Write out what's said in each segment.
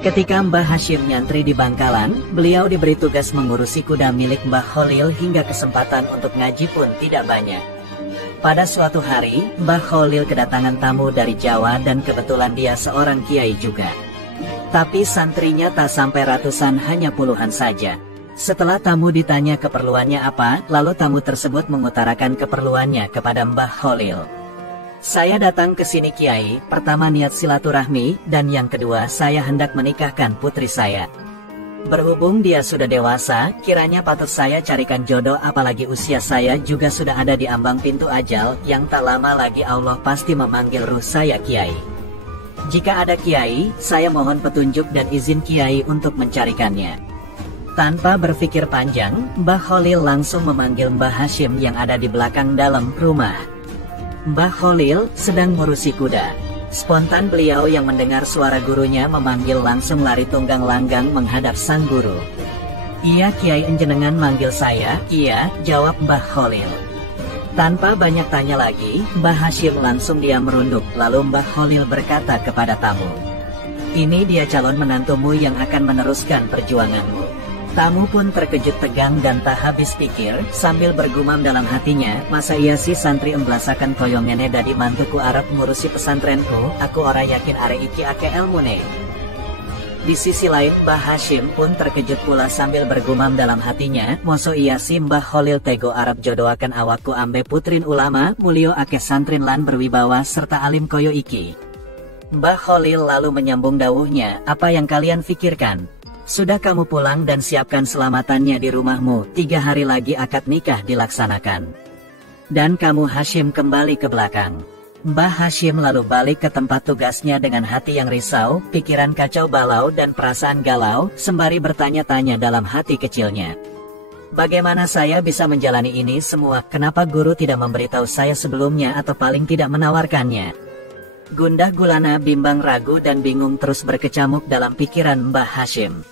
Ketika Mbah Hashim nyantri di Bangkalan, beliau diberi tugas mengurusi kuda milik Mbah Kholil hingga kesempatan untuk ngaji pun tidak banyak. Pada suatu hari, Mbah Kholil kedatangan tamu dari Jawa dan kebetulan dia seorang kiai juga. Tapi santrinya tak sampai ratusan, hanya puluhan saja. Setelah tamu ditanya keperluannya apa, lalu tamu tersebut mengutarakan keperluannya kepada Mbah Kholil. Saya datang ke sini kiai, pertama niat silaturahmi, dan yang kedua saya hendak menikahkan putri saya. Berhubung dia sudah dewasa, kiranya patut saya carikan jodoh, apalagi usia saya juga sudah ada di ambang pintu ajal, yang tak lama lagi Allah pasti memanggil ruh saya kiai. Jika ada kiai, saya mohon petunjuk dan izin kiai untuk mencarikannya. Tanpa berpikir panjang, Mbah Kholil langsung memanggil Mbah Hashim yang ada di belakang dalam rumah. Mbah Kholil sedang ngurusi kuda. Spontan beliau yang mendengar suara gurunya memanggil langsung lari tunggang langgang menghadap sang guru. "Iya kiai, enjenengan manggil saya?" "Iya," jawab Mbah Kholil. Tanpa banyak tanya lagi, Mbah Hashim langsung diam merunduk, lalu Mbah Kholil berkata kepada tamu, "Ini dia calon menantumu yang akan meneruskan perjuanganmu." Tamu pun terkejut tegang dan tak habis pikir, sambil bergumam dalam hatinya, "Masa iya si santri emblasakan koyongene dadi mantuku Arab ngurusi pesantrenku, aku ora yakin are iki ake elmune." Di sisi lain Mbah Hashim pun terkejut pula sambil bergumam dalam hatinya, "Moso iya si Mbah Kholil tego Arab jodohaken awakku ambe putrin ulama, mulio ake santrin lan berwibawa serta alim koyo iki." Mbah Kholil lalu menyambung dawuhnya, "Apa yang kalian pikirkan? Sudah kamu pulang dan siapkan selamatannya di rumahmu, 3 hari lagi akad nikah dilaksanakan. Dan kamu Hashim kembali ke belakang." Mbah Hashim lalu balik ke tempat tugasnya dengan hati yang risau, pikiran kacau balau dan perasaan galau, sembari bertanya-tanya dalam hati kecilnya. "Bagaimana saya bisa menjalani ini semua? Kenapa guru tidak memberitahu saya sebelumnya atau paling tidak menawarkannya?" Gundah gulana, bimbang, ragu dan bingung terus berkecamuk dalam pikiran Mbah Hashim.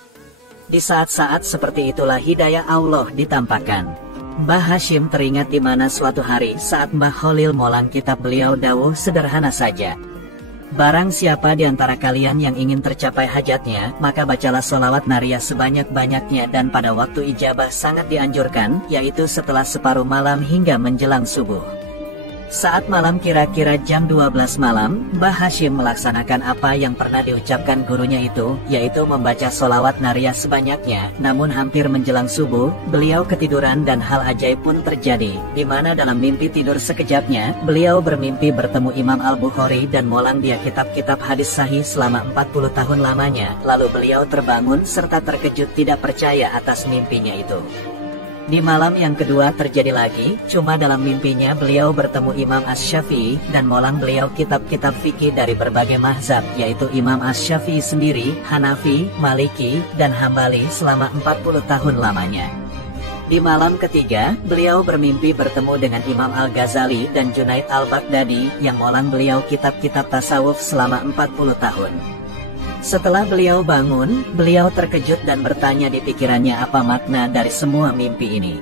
Di saat-saat seperti itulah hidayah Allah ditampakkan. Mbah Hashim teringat di mana suatu hari saat Mbah Kholil molang kitab, beliau dawuh sederhana saja, "Barang siapa di antara kalian yang ingin tercapai hajatnya, maka bacalah sholawat nariyah sebanyak-banyaknya, dan pada waktu ijabah sangat dianjurkan, yaitu setelah separuh malam hingga menjelang subuh." Saat malam kira-kira jam 12 malam, Mbah Hashim melaksanakan apa yang pernah diucapkan gurunya itu, yaitu membaca sholawat nariyah sebanyaknya. Namun hampir menjelang subuh, beliau ketiduran dan hal ajaib pun terjadi, di mana dalam mimpi tidur sekejapnya, beliau bermimpi bertemu Imam Al-Bukhari dan molang dia kitab-kitab hadis sahih selama 40 tahun lamanya. Lalu beliau terbangun serta terkejut tidak percaya atas mimpinya itu. Di malam yang kedua terjadi lagi, cuma dalam mimpinya beliau bertemu Imam Asy-Syafi'i dan molang beliau kitab-kitab fikih dari berbagai mazhab, yaitu Imam Asy-Syafi'i sendiri, Hanafi, Maliki, dan Hambali selama 40 tahun lamanya. Di malam ketiga, beliau bermimpi bertemu dengan Imam Al-Ghazali dan Junaid Al-Baghdadi yang molang beliau kitab-kitab tasawuf selama 40 tahun. Setelah beliau bangun, beliau terkejut dan bertanya di pikirannya apa makna dari semua mimpi ini.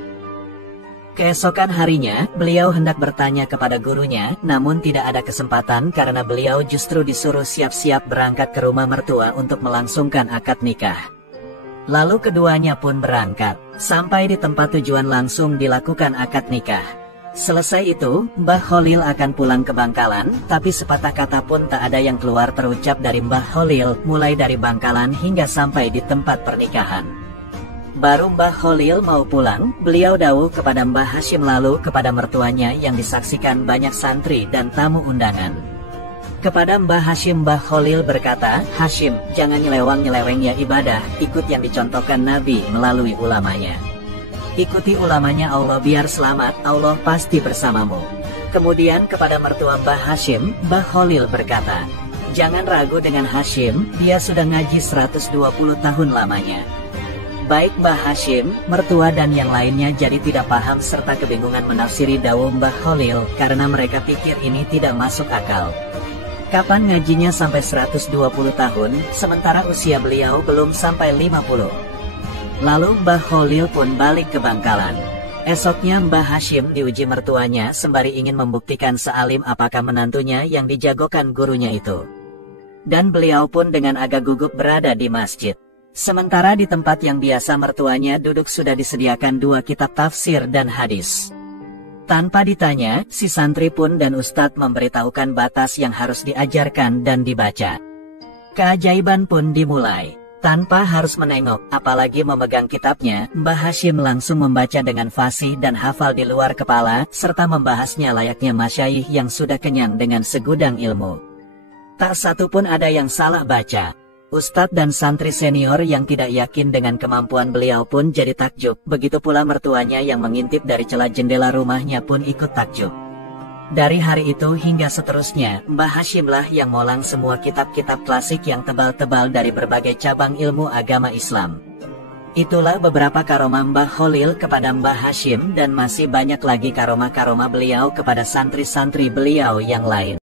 Keesokan harinya, beliau hendak bertanya kepada gurunya, namun tidak ada kesempatan karena beliau justru disuruh siap-siap berangkat ke rumah mertua untuk melangsungkan akad nikah. Lalu keduanya pun berangkat. Sampai di tempat tujuan langsung dilakukan akad nikah. Selesai itu, Mbah Kholil akan pulang ke Bangkalan, tapi sepatah kata pun tak ada yang keluar terucap dari Mbah Kholil, mulai dari Bangkalan hingga sampai di tempat pernikahan. Baru Mbah Kholil mau pulang, beliau dawuh kepada Mbah Hashim lalu kepada mertuanya yang disaksikan banyak santri dan tamu undangan. Kepada Mbah Hashim, Mbah Kholil berkata, "Hashim, jangan nyeleweng-nyeleweng ya ibadah, ikut yang dicontohkan Nabi melalui ulamanya. Ikuti ulamanya Allah biar selamat, Allah pasti bersamamu." Kemudian kepada mertua Mbah Hashim, Mbah Kholil berkata, "Jangan ragu dengan Hashim, dia sudah ngaji 120 tahun lamanya." Baik Mbah Hashim, mertua dan yang lainnya jadi tidak paham serta kebingungan menafsiri dawuh Mbah Kholil, karena mereka pikir ini tidak masuk akal. Kapan ngajinya sampai 120 tahun, sementara usia beliau belum sampai 50. Lalu Mbah Kholil pun balik ke Bangkalan. Esoknya Mbah Hashim diuji mertuanya sembari ingin membuktikan sealim apakah menantunya yang dijagokan gurunya itu. dan beliau pun dengan agak gugup berada di masjid. Sementara di tempat yang biasa mertuanya duduk sudah disediakan 2 kitab tafsir dan hadis. Tanpa ditanya, si santri pun dan ustadz memberitahukan batas yang harus diajarkan dan dibaca. Keajaiban pun dimulai. Tanpa harus menengok, apalagi memegang kitabnya, Mbah Hashim langsung membaca dengan fasih dan hafal di luar kepala, serta membahasnya layaknya masyayikh yang sudah kenyang dengan segudang ilmu. Tak satu pun ada yang salah baca. Ustadz dan santri senior yang tidak yakin dengan kemampuan beliau pun jadi takjub, begitu pula mertuanya yang mengintip dari celah jendela rumahnya pun ikut takjub. Dari hari itu hingga seterusnya, Mbah Hashimlah yang molang semua kitab-kitab klasik yang tebal-tebal dari berbagai cabang ilmu agama Islam. Itulah beberapa karomah Mbah Khalil kepada Mbah Hashim dan masih banyak lagi karomah-karomah beliau kepada santri-santri beliau yang lain.